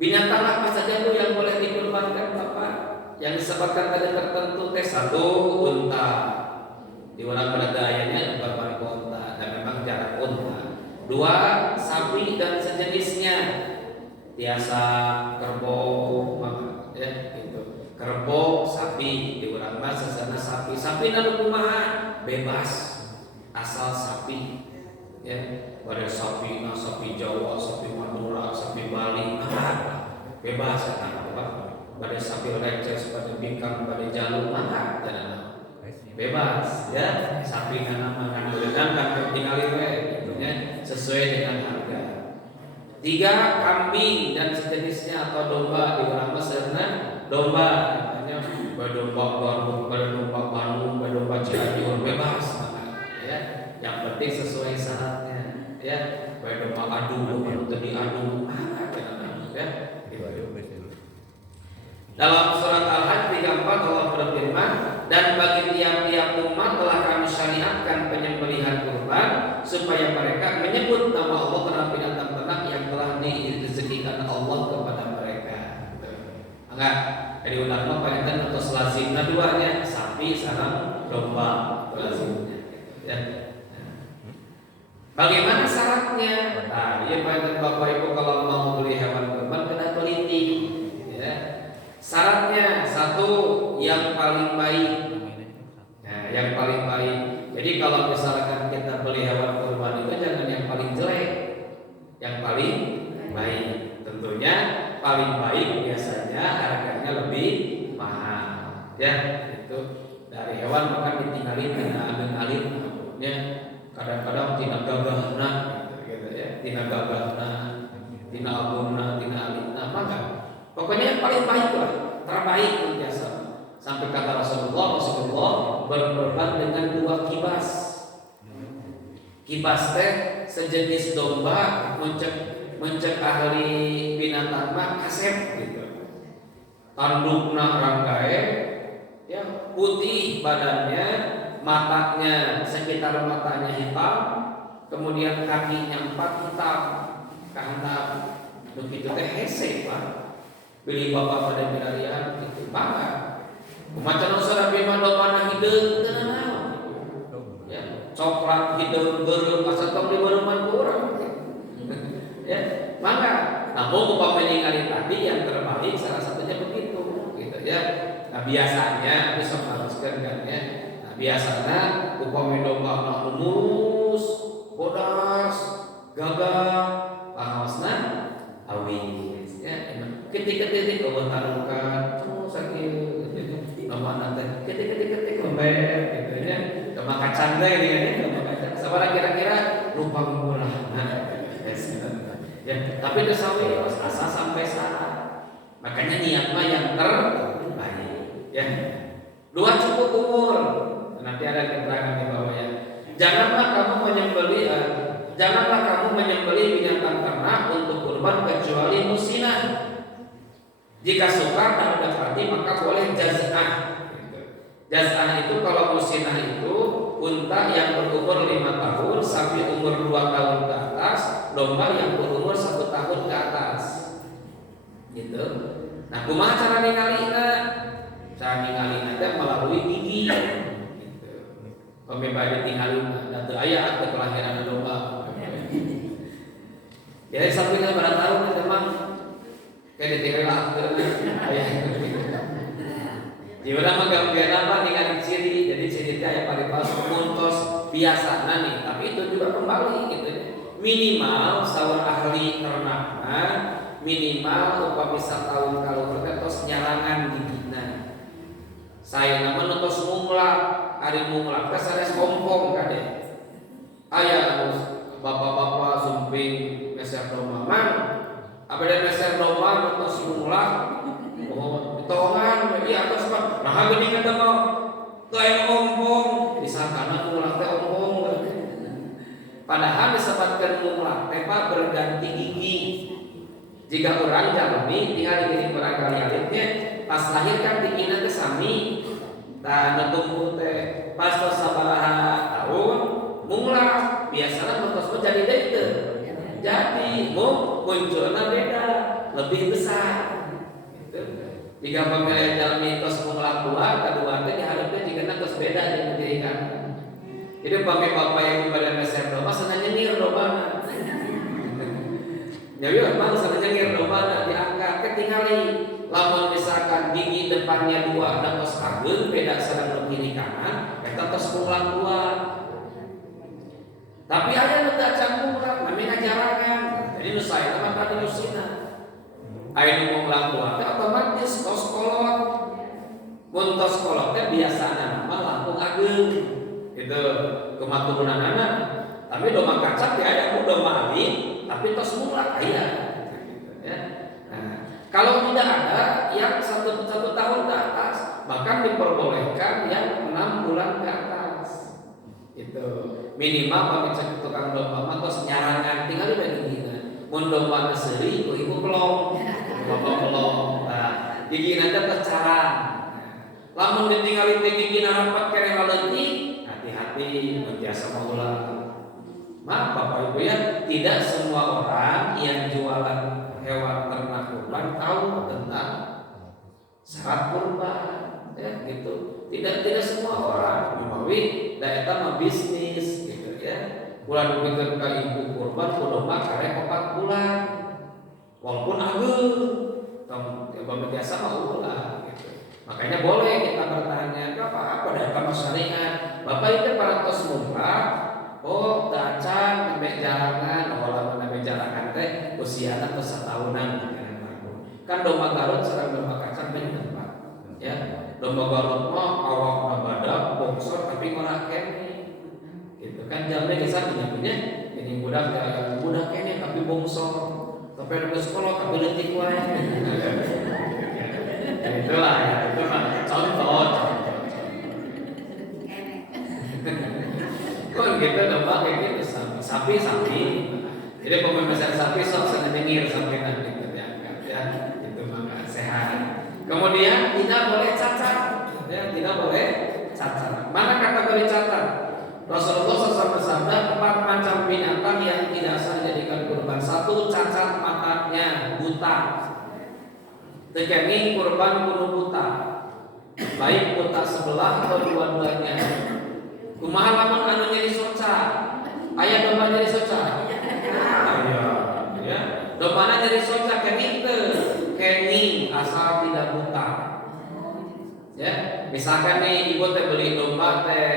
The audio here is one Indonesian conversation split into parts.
Binatang apa saja tuh yang boleh dikurbankan Bapak? Yang disebutkan tadi tertentu teh satu unta. Di orang beradayanya kurban unta dan memang jarak unta. Dua sapi dan sejenisnya. Biasa kerbau ya gitu. Kerbau sapi di orang mah sesana sapi. Sapi nalu kumaha? Bebas. Asal sapi. Ya, pada sapi, sapi Jawa, sapi Madura, sapi Bali, bebas kan, pada sapi reces, pada bingkang, pada jalur, bebas, ya, sapi nama dan kan tinggal itunya sesuai dengan harga. Tiga, kambing dan sejenisnya atau domba di orang Mesirna, domba, namanya berdomba Bandung, berdomba Cianjur, bebas, ya. Yang penting sesuai syaratnya, ya. Baik domba adu, untuk diadu, ya. Dalam surat Al-Hajj 34 Allah berfirman, dan bagi tiap-tiap umat telah kami syariatkan penyembelihan kurban supaya mereka menyebut nama Allah karena binatang ternak yang telah direzekikan Allah kepada mereka. Enggak, dari ulama pengen atau lazimnya duanya sapi sareng domba lazimnya, ya. Bagaimana syaratnya? Nah, ya Bapak Ibu kalau mau beli hewan kurban kena teliti, ya. Syaratnya satu yang paling baik. Nah, yang paling baik. Jadi kalau misalkan kita beli hewan kurban itu jangan yang paling jelek, yang paling baik. Tentunya paling baik biasanya harganya lebih mahal, ya. Itu dari hewan maka ditinggalin dengan alin, ya. Kadang-kadang tina gagahna gitu ya, tina gagahna, tina agungna, tina alina, maka pokoknya yang paling baik lah, terbaik biasa. Sampai kata Rasulullah berkorban dengan 2 kibas. Kibas teh sejenis domba mencek ahli binatang mah kasep gitu. Tandukna ranggae, ya putih badannya, matanya sekitar matanya hitam, kemudian kakinya 4 hitam, kehandap begitu teh hese Pak. Beli bapak pada milarian itu bangga. Kumacan usara bima domana hideung teu naon. Ya, coklat hideung beureum asa tong dibeureumman ku urang. Ya, bangga. Namun upama ningali tadi yang terbaik salah satunya begitu, gitu ya. Nah, biasanya bisa mengharuskan kan ya. Biasanya upami domba mulus, bodas, gagah, pangosna awis, ya. Ketik-ketik eueuh tarukan, sakit, domba nanti ketik lembek, gitu ya. Domba kacang teh ini, domba kacang. Sabaraha kira-kira rupa murah. Ya, tapi kesawi asa sampai saat. Makanya niatnya yang terbaik, ya. 2 cukup umur. Nanti ada keterangan di bawahnya. Janganlah kamu menyembelih binatang ternak untuk kurban kecuali musinah. Jika suka tak mendapati maka boleh jaz'ah. Jaz'ah itu kalau musinah itu unta yang berumur 5 tahun, sapi umur 2 tahun ke atas, domba yang berumur 1 tahun ke atas. Gitu. Nah, kumaha cara ningalina? Cara ningalina teh melalui gigi. Pembebas tinggalin dan aya akte kelahiran domba. Ya sapinya berapa tahun memang kayak ditinggal akte aya. Di mana mah gambaran apa ningali ciri, jadi ciri teh aya paling pas muntos biasa nih, tapi itu juga kembali gitu. Minimal sawar ahli ternakna minimal upami tahun kalau terus nyarangan gigina. Saya nama nutos munglak, hari munglak teh sanes kompong kade. Aya bapak-bapak sumping meser domba mang, abade meser domba nutos munglak. Oh, ditongan di atas mah. Nah geuningan teh mah teu aya kompong, disangkana munglak teh ompong. Padahal disebutkan munglak teh berganti gigi. Jika orang jalmi tinggal di barangkali alitnya pas lahir kan tingginya teh sami dan nutup teh pas tos sabaraha tahun munglak biasanya nutus jadi deui teu jadi munculna beda lebih besar. Gitu. Jika pemilihan dalam mitos mengelakua, kedua teh diharapkan jika terus beda dengan diri kan. Jadi pakai bapak yang kepada meser domba, sana nyengir domba. Jadi memang sana nyengir domba diangkat, ketinggali. Lamun misalkan gigi depannya 2 dan tos ageng beda sedang kiri kanan, eta tos pulang 2. Tapi aya nu teu acan pulang, namina jarangan. Jadi nu sae mah tadi usina. Aya nu pulang 2 teh otomatis tos kolot. Mun tos kolot teh biasana mah langkung ageng. Gitu, kematuranana. Tapi domba kacang teh aya domba ali, tapi tos mulak aya. Ya. Kalau tidak ada yang satu tahun ke atas, bahkan diperbolehkan yang 6 bulan ke atas. Itu minimal pamit tukang domba matos nyarangan tinggal di gigina. Mun domba seuri ku ibu pelong, bapak pelong. Nah, gigina teh kecaran. Lamun ditinggali teh gigina rapat kere leutik, hati-hati biasa maulah. Maaf Bapak Ibu ya, tidak semua orang yang jualan hewan ternak kurban tahu tentang syarat kurban, ya gitu. Tidak semua orang memawi daerah mah bisnis gitu ya. Bulan dipikir ka ibu kurban kudu mah karek 4 bulan. Walaupun ageung, tong biasa mah ulah gitu. Makanya boleh kita bertanya, apa data masyarakat. Bapak itu para tos mumpah, oh dacan sampai jarangan, walaupun sampai jarangan teh usiana teh satahunan. Kan domba Garut sareng domba kacang beda tempat. Ya, domba Garut mah awakna badak bongsor tapi ora kene. Gitu kan jamnya geus punya. Jadi budak kene tapi bongsor. Tapi ada sekolah tapi leutik wae. Itulah ya, itu mah contoh. Kok gitu domba kayak gitu sapi. Jadi pembebasan sapi sok seneng nyengir sampai nanti ya. Kemudian tidak boleh cacat, ya, tidak boleh cacat. Mana kategori cacat? Rasulullah SAW bersabda 4 macam binatang yang tidak sah dijadikan kurban. 1, cacat matanya, buta. Tekeni kurban kudu buta, baik buta sebelah atau dua-duanya. Kumaha lamun anu nyeri soca, aya domba nyeri soca. Ya, domba nyeri soca kening kening asal tidak buta. Ya, misalkan nih ibu teh beli domba teh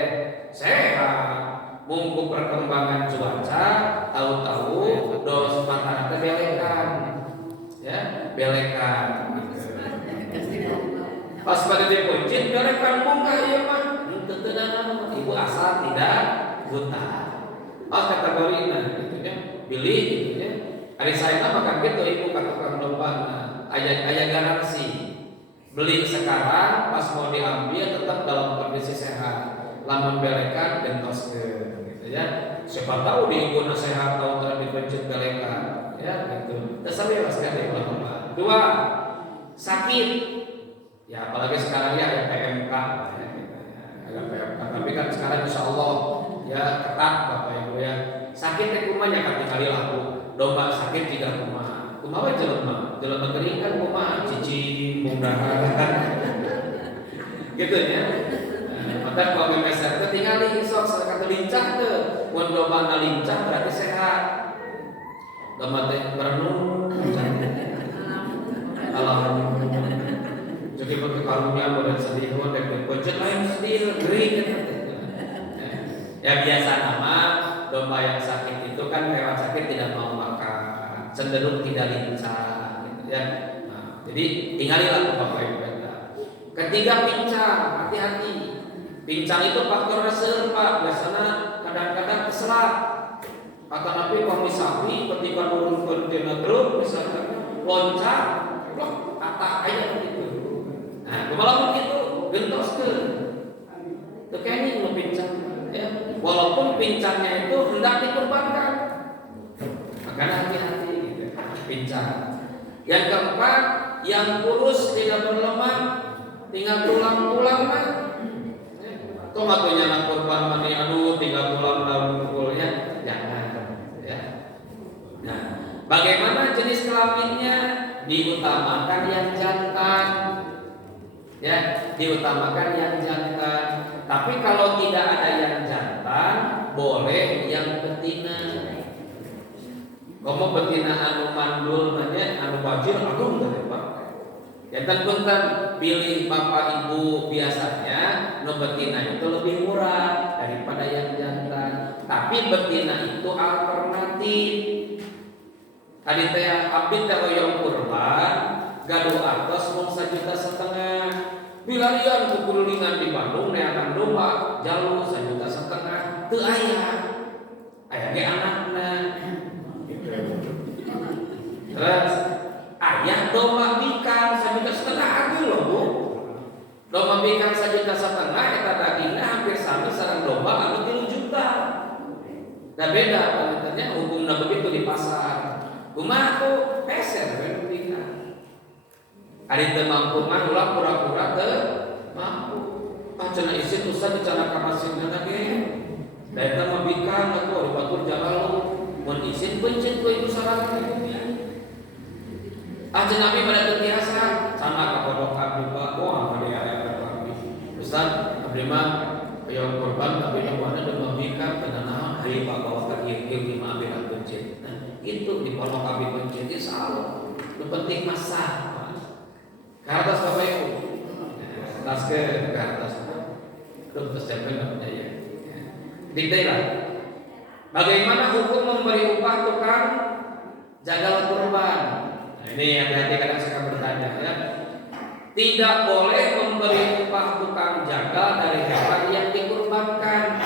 sehat, mungku perkembangan cuaca, tahu-tahu dos mata teh belekan. Ya, belekan. Pas pada dia kuncin, belekan muka ieu mah teu ibu asal tidak buta. Kategorina gitu ya. Pilih gitu ya. Ari saya makan gitu ibu ka tukang domba. Aya garansi. Beli sekarang pas mau diambil tetap dalam kondisi sehat. Lamun belekan gentoskeun gitu ya. Siapa tahu di ibu sehat tahu teu dipencet belekan ya gitu. Teu sabelas kan ya ulama. 2, sakit. Ya apalagi sekarang ya ada PMK ya, gitu, ya. Ada PMK. Tapi kan sekarang insya Allah ya ketat Bapak Ibu ya. Sakit teh kumaha nya kali laku. Domba sakit 3 kumaha. Kumaha jelema kering kan kumaha cicing mundahan. Gitu ya. Maka kalau memeser teh tingali sok sakata lincah teh. Mun domba lincah berarti sehat. Domba teh berenung. Alhamdulillah. Jadi berkarunia pada sedih dan berpojok lain sedih gering. Ya biasa nama domba yang sakit itu kan hewan sakit tidak mau makan, cenderung tidak lincah, gitu ya. Nah, jadi tinggalilah Bapak Ibu. Ketiga pincang, hati-hati. Pincang itu faktor resep Pak. Biasanya kadang-kadang keselak. Kata Nabi kami sapi ketika turun ke truk misalkan loncat, blok kata aja begitu. Nah, walaupun itu gentoskeun. Teu kene nu pincang ya. Walaupun pincangnya itu hendak dikurbankan. Maka hati-hati gitu. Pincang. Yang keempat, yang kurus tidak berlemak, tinggal tulang-tulang mah. Tuh ngatunya anak kurban mani aduh tinggal tulang daun ya. Jangan ya. Nah, bagaimana jenis kelaminnya? diutamakan yang jantan, ya, diutamakan yang jantan. Tapi kalau tidak ada yang jantan, boleh yang betina. Komo betina anu mandul nanya anu wajib agung dari Pak. Jantan punten pilih bapak ibu biasanya nu betina itu lebih murah daripada yang jantan. Tapi betina itu alternatif. Tadi teh abdi teh hoyong kurban gaduh atos mung 1,5 juta. Bilarian kukulingan di Bandung neangan domba jalur 1,5 juta teu aya. Aya ge anakna. Terus ayah domba bikang 1,5 juta aja loh Bu. Domba bikang 1,5 juta eta dagingna hampir sama sareng domba anu 3 juta. Da beda palintennya hukumna begitu di pasar. Kumaha tuh peser we bikang. Ari teu mampu mah ulah pura-pura teu mampu. Cenah isin usah bicara ka masjidna ge. Da eta mah bikang atuh dibatur jalalu. Mun isin bencet ku itu syarat hukumnya. Aja Nabi pada biasa sama kapodok abdi Pak, wah ada ayat abdi. Ustaz, abdi mah yang korban tapi yang mana dan membikar kenana hari Pak bawa ke kieu di mah abdi bencet. Nah, itu di pondok abdi bencet itu salah. Yang penting masa. Kartas Bapak Ibu. Tas ke kartas. Terus tersiapkan namanya ya. Detail. Bagaimana hukum memberi upah tukang jagal kurban? Nah, ini yang hati kadang suka bertanya ya. Tidak boleh memberi upah tukang jagal dari hewan yang dikurbankan.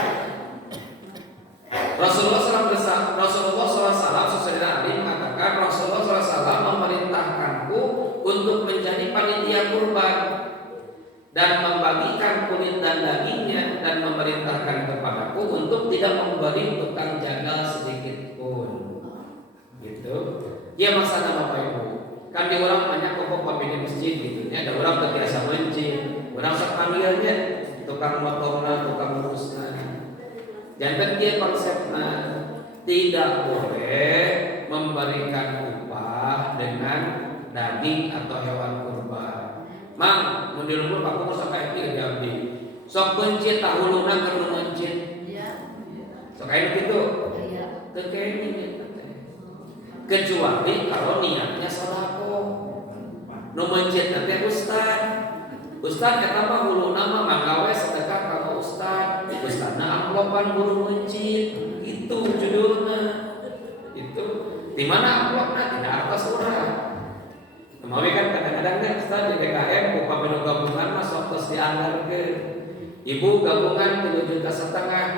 Rasulullah SAW sesuai Ali mengatakan Rasulullah SAW memerintahkanku untuk menjadi panitia kurban dan membagikan kulit dan dagingnya dan memerintahkan kepadaku untuk tidak memberi tukang jagal sedikit pun. Gitu. Ya masalah Bapak Ibu. Kan di orang banyak pokok pemimpin masjid gitu. Ya ada orang terbiasa mencing, orang sok panggilnya tukang motorna, tukang urusna. Jangan dia konsepnya tidak boleh memberikan upah dengan daging atau hewan kurban. Mang, mun di lumpur Pak Kumus sampai iki abdi. Sok bencit tahuluna keur mencit. Iya. Sok aya kitu. Iya. Teu kene kecuali kalau niatnya sedekah. Nu mencit teh ustad. Ustad eta mah huluna mah manggawe sedekah ka ustad. Ustadna amplopan guru mencit. Itu judulna. Itu di mana amplopna tidak atas urang. Kemawi kan kadang-kadang kan ustad di DKM upah menu gabungan mah sok tos dianggarkeun. Ibu gabungan 3,5 juta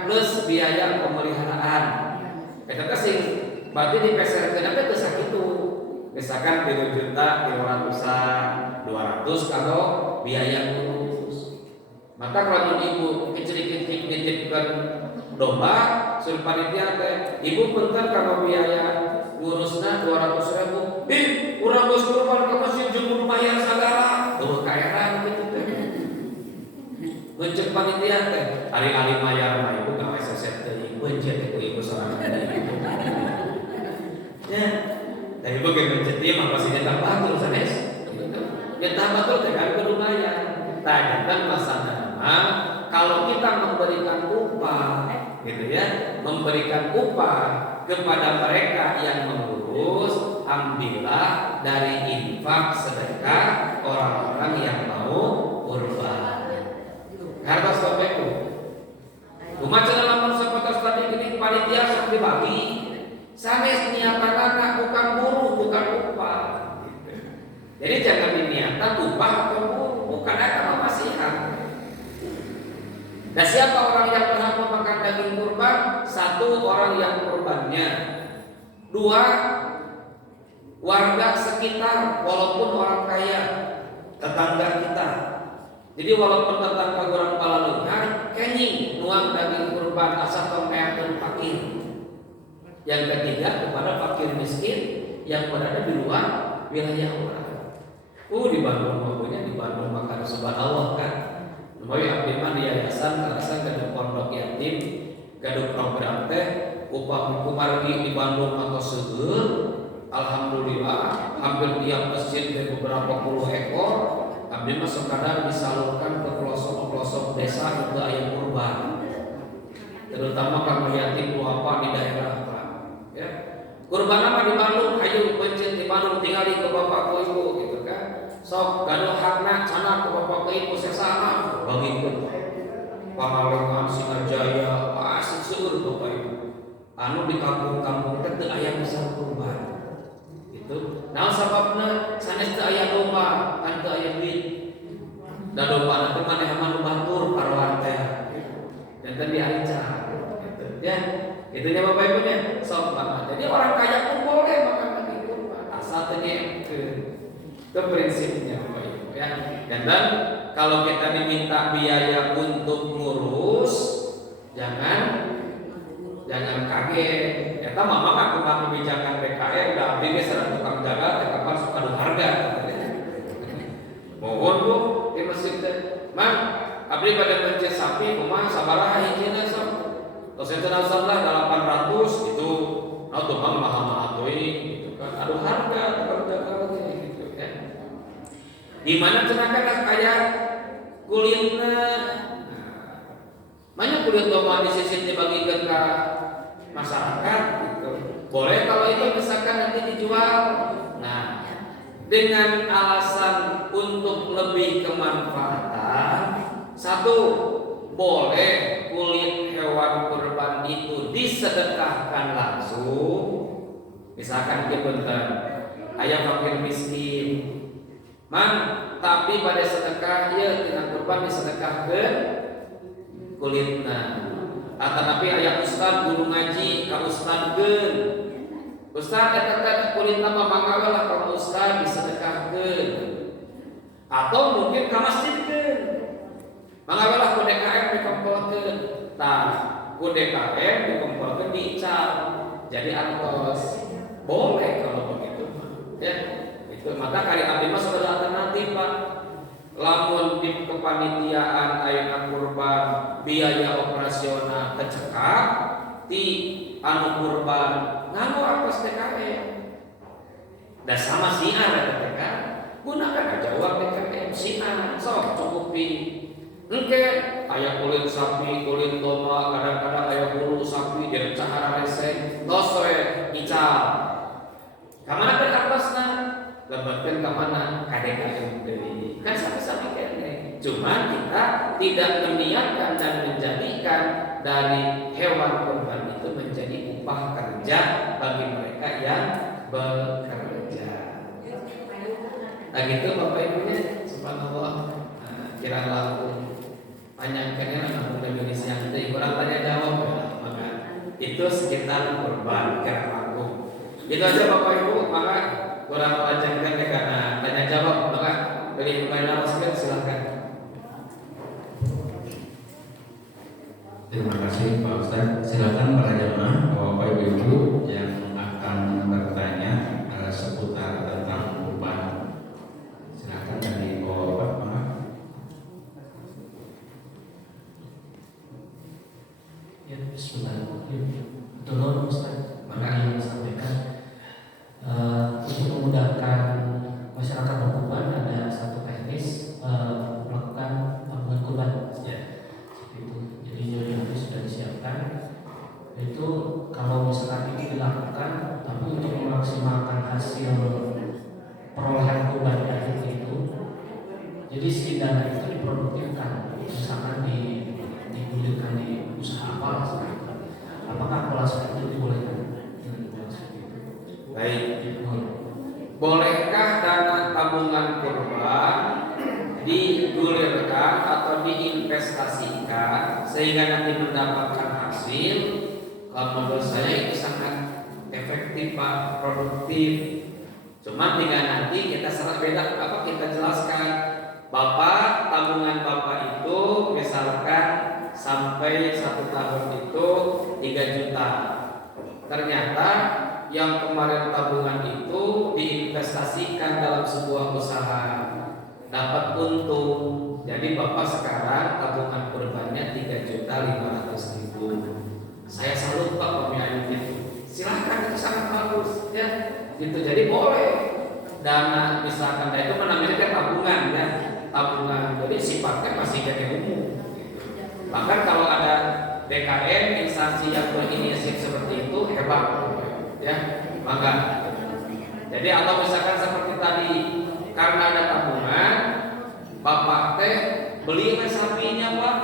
plus biaya pemeliharaan. Eta teh sing berarti dipeserkeun apa teh sakitu. Misalkan 3 juta 500-an, 200 kalau biaya ngurus. Maka kalau ibu kecil-kecil nitipkeun domba, suruh panitia teh, ibu punten kalau biaya ngurusna 200.000. Urang geus kurban ka masjid jeung bayar sagala. Tuh kaeran kitu teh. Mun panitia teh, ari-ari mayar mah ibu ka SSF teh, beunceut ibu sorangan. Ya, dari bagian menceti mah pasti nyetak batul sanes. Nyetak batul tekan ke lumayan. Tanyakan masalah nama. Kalau kita memberikan upah, gitu ya, memberikan upah kepada mereka yang mengurus, ambillah dari infak sedekah orang-orang yang mau kurban. Harta sopeku. Kumacan lamun sapotos tadi gini panitia sok dibagi. Sanes niatan anak bukan buruh, bukan upah. Jadi jangan diniatan upah atau buruh, bukan ada masihan. Dan siapa orang yang berhak memakan daging kurban? 1, orang yang kurbannya. 2, warga sekitar, walaupun orang kaya, tetangga kita. Jadi walaupun tetangga orang palalungan, kenying nuang daging kurban asal pengkayakan fakir. Yang ketiga kepada fakir miskin yang berada di luar wilayah orang. Di Bandung maksudnya di Bandung makan subhanallah kan. Namanya abdi mah di yayasan karasan gaduh pondok yatim, gaduh program teh upah kumargi di Bandung mah seueur. Alhamdulillah hampir tiap masjid ada beberapa puluh ekor. Abdi mah sekadar disalurkan ke pelosok-pelosok desa untuk ayam kurban, terutama kaum yatim duafa di daerah apa. Ya. Kurban apa di Bandung, ayo masjid di Bandung tinggali ke bapak ke ibu gitu kan. Sok gaduh hakna cana ke bapak ke ibu sesama bagi pun. Pangalengan Singajaya asik seueur bapak ibu. Anu di kampung-kampung teh teu aya misal kurban. Gitu. Naon sababna sanes teu aya domba, kan teu aya duit. Da domba teh maneh mah batur parwan teh. Dan tadi arica. Gitu. Ya. Itunya bapak ibu nya sok banget. Jadi orang kaya pun boleh makan daging kurban asal teu itu prinsipnya bapak ibu ya. Dan kalau kita diminta biaya untuk ngurus, jangan kaget. Eta mama aku mah kebijakan PKR udah abdi ge sareng tukang jaga teh kapan suka harga. Mohon Bu, di masjid teh. Mang, abdi pada mencet sapi kumaha sabaraha hijina sok. Tos enten salah 800 itu. Nah tuh Bang mahal-mahal teuing gitu kan. Aduh harga tukang jaga gitu kan. Di mana cenah kayak kulitna. Banyak kulit domba di sisi dibagikan ke masyarakat gitu. Boleh kalau itu misalkan nanti dijual. Nah, dengan alasan untuk lebih kemanfaatan, satu, boleh kulit hewan kurban itu disedekahkan langsung. Misalkan dia bentar ayam fakir miskin, tapi pada sedekah ya dengan kurban disedekahkan kulitna. Tetapi ayah ustad guru ngaji ka ustadkeun. Ustad eta kulitna mah mangga lah ka ustad disedekahkeun. Atau mungkin ka masjidkeun. Mangga lah ku DKM dikumpulkeun. Tah, ku DKM dikumpulkeun diical. Jadi antos. Boleh kalau begitu. Ya, itu maka kali abdi mah sudah alternatif, Pak. Lamun di kepanitiaan ayat kurban biaya operasional kecekak di anu kurban nganu atas TKM dan sama siar ada TKM gunakan aja uang TKM siar sok cukupi engke ayat kulit sapi kulit domba kadang-kadang ayat bulu sapi jadi cahara resen toswe ical kamana kan atasna lebatkan kamana KDKM deui kan sama-sama kene. Cuma kita tidak meniatkan dan menjadikan dari hewan kurban itu menjadi upah kerja bagi mereka yang bekerja. Nah gitu Bapak Ibunya, subhanallah. Kira laku panjang kene anak muda Indonesia itu kurang tanya jawab ya. Maka itu sekitar kurban kira laku. Gitu aja Bapak Ibu, maka kurang melanjutkan ya karena tanya jawab maka dari mulai narasumber silakan. Terima kasih Pak Ustadz. Silakan para jemaah, Bapak Ibu yang akan bertanya seputar tentang kurban. Silakan dari Bapak. Ya, bismillahirrahmanirrahim. Tolong Ustaz, maka yang disampaikan untuk memudahkan masyarakat berkurban ada satu teknis melakukan tabungan kurban. Ya, seperti itu. Jadi jauh-jauh sudah disiapkan. Itu kalau misalkan ini dilakukan, tapi untuk memaksimalkan hasil perolehan kurban dari itu, jadi si dana itu diproduktifkan, misalkan digulirkan di usaha apa, apakah pola seperti itu dibolehkan? Baik. Bolehkah dana tabungan kurban digulirkan atau diinvestasikan sehingga nanti mendapatkan hasil? Kalau menurut saya itu sangat efektif Pak, produktif. Cuma tinggal nanti kita serah beda apa kita jelaskan. Bapak tabungan Bapak itu misalkan sampai 1 tahun itu 3 juta. Ternyata yang kemarin tabungan itu diinvestasikan dalam sebuah usaha dapat untung. Jadi Bapak sekarang tabungan kurbannya 3.500.000. Saya salut Pak pemilik itu. Silahkan, itu sangat bagus ya. Gitu. Jadi boleh dana misalkan itu namanya kan tabungan ya, tabungan. Jadi sifatnya masih kayak umum. Gitu. Bahkan kalau ada BKN instansi yang berinisiatif seperti itu hebat, ya, maka. Jadi atau misalkan seperti tadi karena ada tabungan, bapak teh beli sapinya pak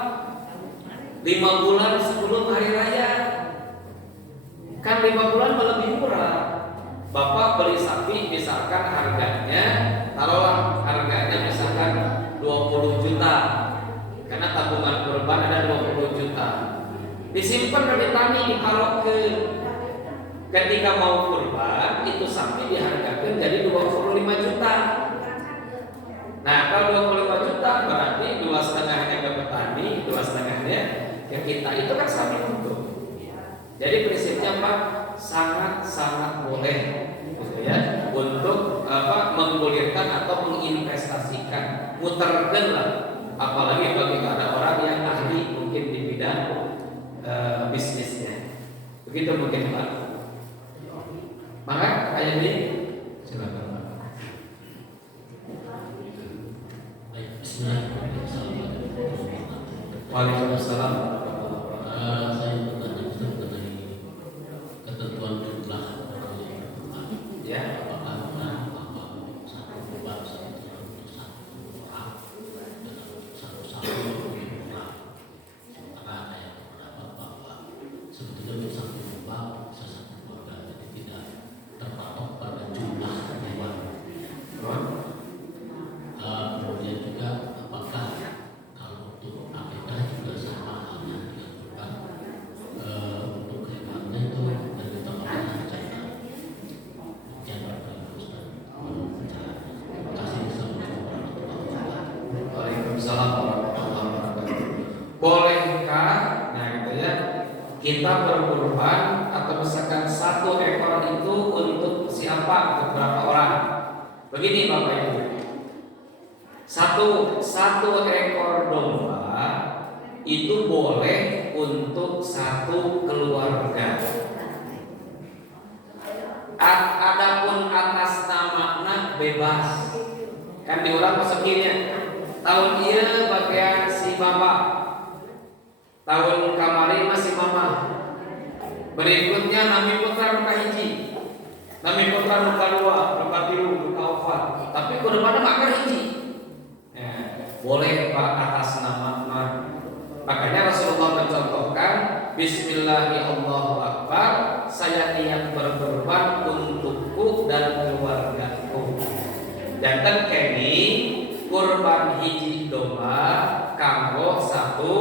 5 bulan sebelum hari raya, kan 5 bulan lebih murah. Bapak beli sapi misalkan harganya, taruhlah harganya misalkan 20 juta, karena tabungan kurban ada 20 juta. Disimpan di tani kalau ketika mau kurban itu sapi dihargakan jadi 25 juta. Nah kalau 25 juta berarti 2,5-nya ke petani, 2,5-nya ke kita, itu kan sapi untung. Jadi prinsipnya Pak sangat boleh gitu ya untuk menggulirkan atau menginvestasikan, muterkan lah, apalagi bagi ada orang yang ahli mungkin di bidang bisnisnya. Begitu mungkin Pak. Maka kayak ini Silakan Pak. Waalaikumsalam. Saya bertanya mengenai ketentuan jumlah Ya. apakah benar bahwa satu kurban satu untuk satu orang dan satu lebih murah. Sementara ada yang berpendapat bahwa sebetulnya untuk satu kurban satu keluarga jadi tidak terpatok pada jumlah hewan. Kemudian juga apakah kalau untuk akikah juga sama halnya dengan kurban, untuk hewannya itu dari utamakan jangan Ustaz. Terima kasih. Assalamualaikum warahmatullahi wabarakatuh. Waalaikumsalam warahmatullahi wabarakatuh. Bolehkah, nah gitu ya, kita berkurban atau misalkan satu ekor itu untuk siapa, untuk berapa orang? Begini Bapak Ibu, satu ekor domba itu boleh untuk satu keluarga. Adapun atas nama bebas, kan diulang pesekinya. Tahun iya bagian si bapak, tahun kemarin masih mama. Berikutnya nami putra muka hiji, nami putra muka dua, muka tilu, muka opat. Tapi ke depannya makar hiji. Boleh Pak atas nama. Makanya Rasulullah mencontohkan Bismillahirrahmanirrahim, saya niat berkorban untukku dan keluargaku. Jantan kini kurban hiji domba kanggo satu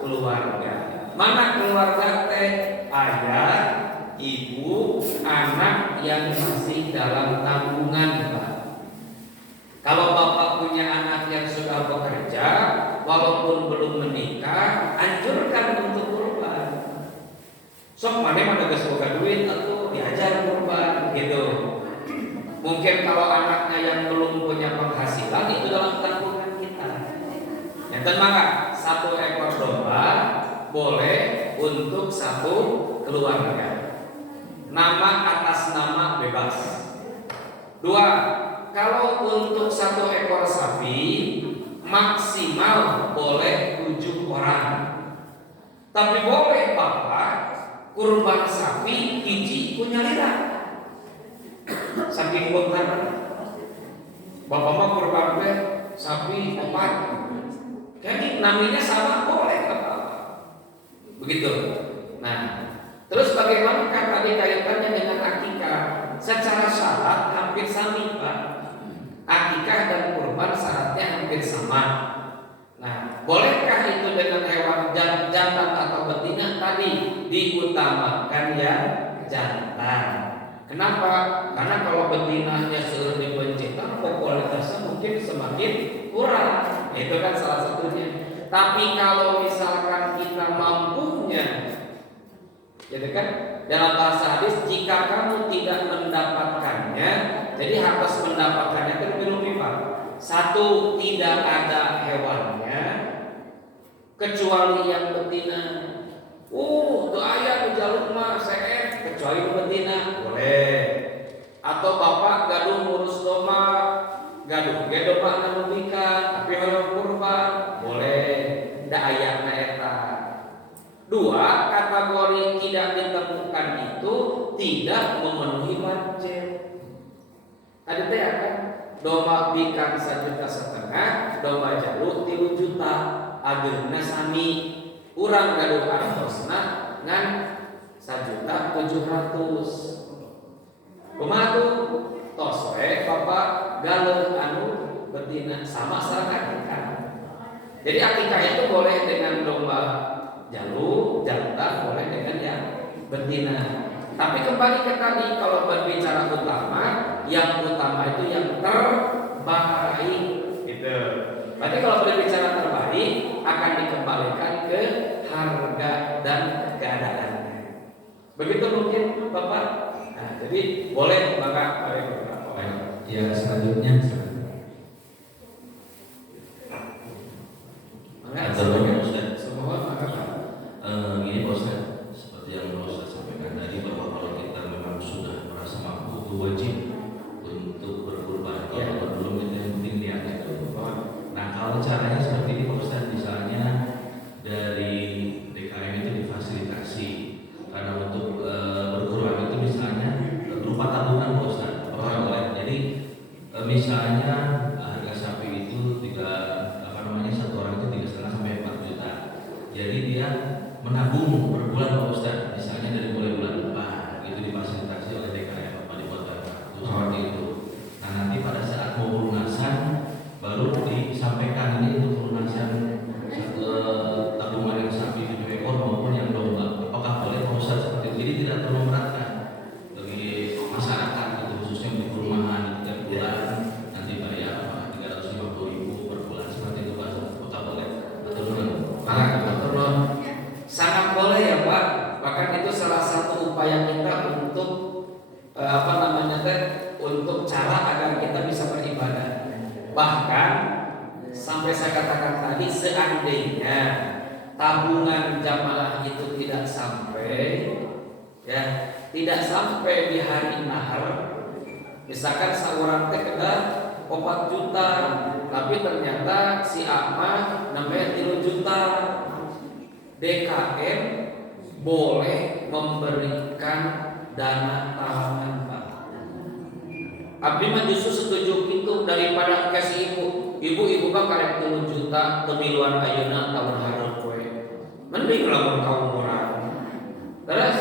keluarga. Mana keluarga teh? Ayah, ibu, anak yang masih dalam tanggungan Pak. Kalau bapak punya anak yang sudah bekerja, walaupun belum menikah, anjurkan untuk kurban. Sok mana geus boga duit atau diajar kurban gitu. Mungkin kalau anaknya yang belum punya penghasilan itu dalam tanggungan kita. Yang maka satu ekor domba boleh untuk satu keluarga. Nama atas nama bebas. Dua, kalau untuk satu ekor sapi maksimal boleh 7 orang. Tapi boleh Bapak kurban sapi hiji punya lira. Saking kurban Bapak mah kurban teh sapi 4. Jadi namanya sama boleh Bapak. Begitu. Nah, terus bagaimana tadi kaitannya dengan akikah? Secara syarat hampir sama Pak. Akikah dan kurban syaratnya hampir sama. Nah, bolehkah itu dengan hewan jantan atau betina? Tadi diutamakan yang jantan. Kenapa? Karena kalau betinanya sudah dipencitan, popularitasnya mungkin semakin kurang. Itu kan salah satunya. Tapi kalau misalkan kita mampunya, jadi kan dalam bahasa hadis, jika kamu tidak mendapatkannya, jadi harus mendapatkannya itu lebih Pak. Satu, tidak ada hewannya kecuali yang betina. Tuh ayah jaluk mah CF kecuali betina boleh. Atau bapak gaduh ngurus domba oke domba anu bikan tapi hewan kurban boleh da ayatna eta. Dua, kategori tidak ditemukan itu tidak memenuhi budget. Ada teh kan domba bikan 1,5 juta, domba jalur 3 juta, ageuna sami urang gaduh artosna ngan 1.700.000. Kumaha tuh? Tos we bapak galeuh anu betina sama serangkat ikan. Jadi akikah itu boleh dengan domba jalur, jantan boleh dengan yang betina. Tapi kembali ke tadi, kalau berbicara utama, yang utama itu yang terbaik, gitu. Berarti kalau berbicara terbaik akan dikembalikan ke harga dan keadaannya. Begitu mungkin Bapak. Nah, jadi boleh maka boleh beberapa. Ya selanjutnya. Assalamualaikum Ustaz. Semua maka Gini Pak Ustaz, seperti yang Pak Ustaz sampaikan tadi bahwa kalau kita memang sudah merasa mampu itu wajib untuk berkurban. Kalau belum itu yang penting niatnya itu. Nah kalau caranya seperti ini Pak Ustaz, misalnya dari DKM itu difasilitasi karena untuk berkurban itu misalnya berupa tabungan Pak Ustaz. Jadi misalnya harga sapi itu satu orang itu 3,5 sampai 4 juta. Jadi dia menabung per bulan Pak Ustaz, misalnya dari mulai bulan depan itu difasilitasi oleh DKM apa di kota itu seperti itu. Nah nanti pada saat mau pelunasan baru disampaikan ini untuk pelunasan tabungan yang sapi 7 ekor maupun yang domba. Apakah boleh Pak Ustaz seperti itu? Jadi tidak terlalu memberatkan bagi masyarakat itu, khususnya di perumahan di tiap bulan nanti bayar 350.000 per bulan seperti itu Pak. Apakah boleh atau belum? sangat boleh ya Pak. Bahkan itu salah satu upaya kita untuk untuk cara agar kita bisa beribadah. Bahkan sampai saya katakan tadi, seandainya tabungan jamaah itu tidak sampai di hari nahar, misalkan seorang teh kena 4 juta, tapi ternyata si Ahmad namanya 3 juta. DKM boleh memberikan dana talangan Pak. Abdi mah justru setuju itu daripada kasih ibu Pak karek 3 juta kemiluan ayeuna tahun hareum we. Mending lamun kaum murah. Terus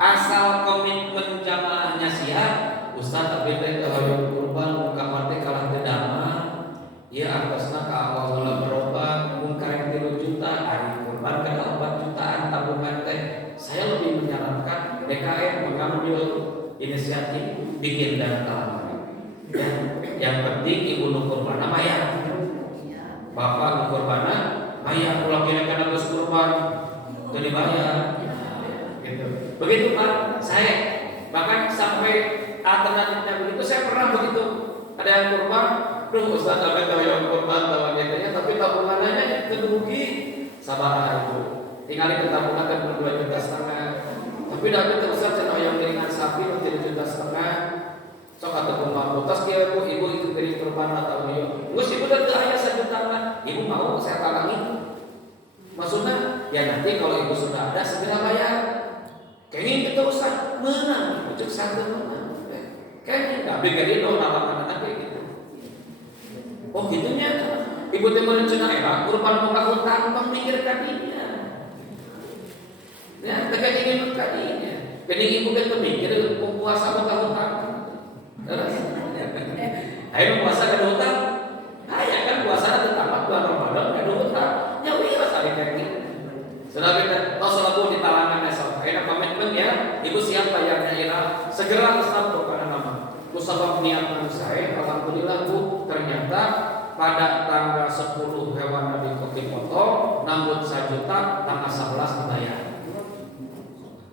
asal komitmen jamaahnya siap, Ustaz tapi teh hoyong kurban muka mati kalah teh dama. Ieu artosna ka awal heula berobat mun karek 3 juta ari kurban kana 4 jutaan tabungan teh. Saya lebih menyarankan DKM mengambil inisiatif bikin dana talangan. Yang penting ibu nu kurbana maya. Bapak nu kurbana maya ulah kira-kira geus kurban teu dibayar. Gitu. Begitu Pak, saya bahkan sampai alternatifnya begitu, saya pernah begitu. Ada yang kurban, duh Ustaz sampai tahu yang kurban tahu gitu, tapi tabungannya kedugi sabar itu. Tinggal di tabungan kan 2,5 juta. Tapi dari terus saja yang dengan sapi 3,5 juta. Sok atau pembantu tas dia ibu itu dari kurban atau yo. Gus ibu udah aya 1 juta kan. Ibu mau saya talangi. Maksudnya ya nanti kalau ibu sudah ada segera bayar. Kayaknya kita Ustaz menang, ucap satu menang. Kayaknya nggak beda itu nama anak gitu. Oh gitunya, ibu teh merencana era kurban muka hutang memikirkan dia. Ya, tegak ingin berkadinya. Jadi ibu kan mikir puasa muka hutang. Terus, ayo puasa ada hutang. Ayah kan puasa ada tamat bulan Ramadan ada hutang. Ya wira saling kayak gitu. Sudah kita tos lagu di talangan esok. Ayo komitmen ya, ibu siap bayarnya ira. Segera Ustaz kepada nama. Kusabab niatan saya, alhamdulillah Bu, ternyata pada tanggal 10 hewan Nabi Koki potong, nambut 1 juta, tanggal 11 dibayar.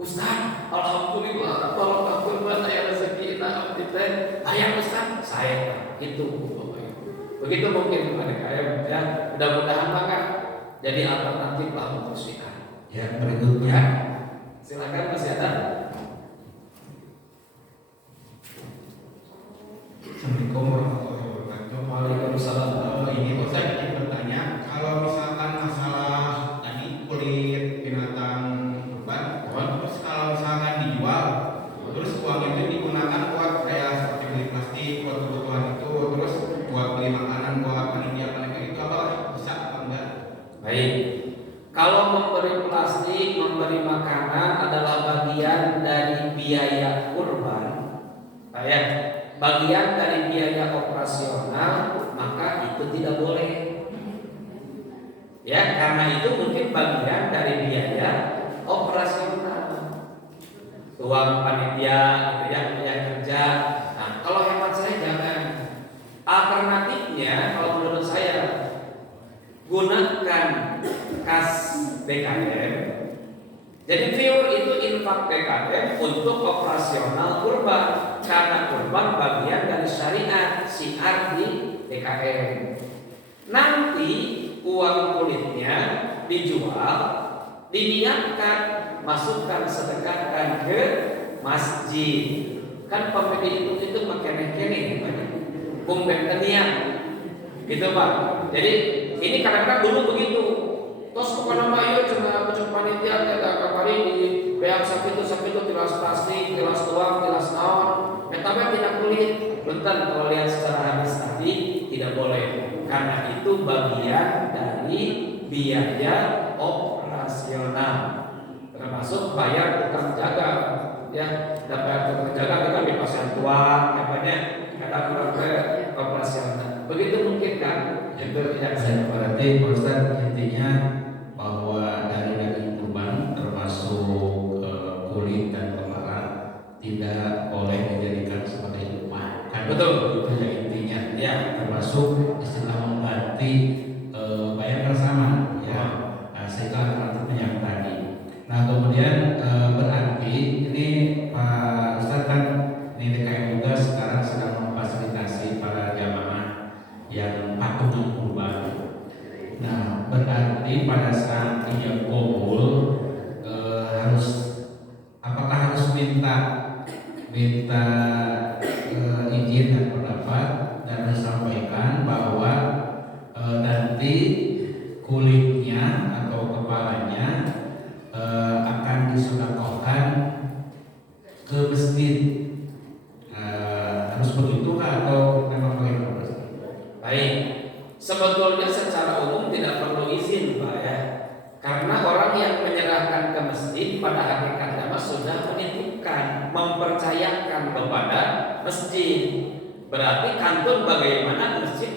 Ustaz, alhamdulillah, kalau aku banyak rezeki nak kita, bayar Ustaz, saya itu. Begitu mungkin kepada KM ya. Mudah-mudahan maka jadi alternatif lah untuk syiar. Ya, berikutnya. Ya, silakan masih ada. Assalamualaikum warahmatullahi wabarakatuh. ya, bagian dari biaya operasional, maka itu tidak boleh. Ya, karena itu mungkin bagian dari biaya operasional, uang panitia, gitu ya, biaya kerja. Nah, kalau hemat saya jangan. Alternatifnya, kalau menurut saya, gunakan kas BKM. Jadi pure itu infak BKM untuk operasional kurban, karena kurban bagian dari syariat, syiar di BKM. Nanti uang kulitnya dijual, diniatkan, masukkan, sedekahkan ke masjid. Kan pemilik itu makeneh-keneh kumpul niat, gitu Pak. Jadi ini kadang-kadang dulu begitu. Tos kepada mayu cuma panitia kita kabari di beak sapi itu tilas plastik, tilas tuang, tilas naon. Tapi tidak kulit. Bentar kalau lihat secara hadis tadi tidak boleh, karena itu bagian dari biaya operasional, termasuk bayar tukang jaga. Ya, dapat tukang jaga kita dipasang tuang, apanya kadang ke operasional. Begitu mungkin kan? Itu yang saya berarti Pak Ustadz intinya bahwa dari daging kurban termasuk kulit dan kepala tidak boleh dijadikan sebagai upah. Kan betul. Itu ya intinya. Ya, termasuk istilah mengganti bayar bersama. Ya, sehingga alternatifnya yang tadi. Nah kemudian berarti ini Pak Ustadz kan ini DKM juga sekarang sedang memfasilitasi para jamaah yang patungan kurban. Nah, berarti pada saat ia kumpul harus, apakah harus minta izin dan pendapat dan disampaikan bahwa nanti kulitnya atau kepalanya akan disedekahkan ke masjid. Harus begitukah atau memang bagaimana? baik. Sebetulnya secara umum tidak perlu izin Pak ya, karena orang yang menyerahkan ke masjid pada hakikatnya sudah menitipkan, mempercayakan kepada masjid. Berarti kantun bagaimana masjid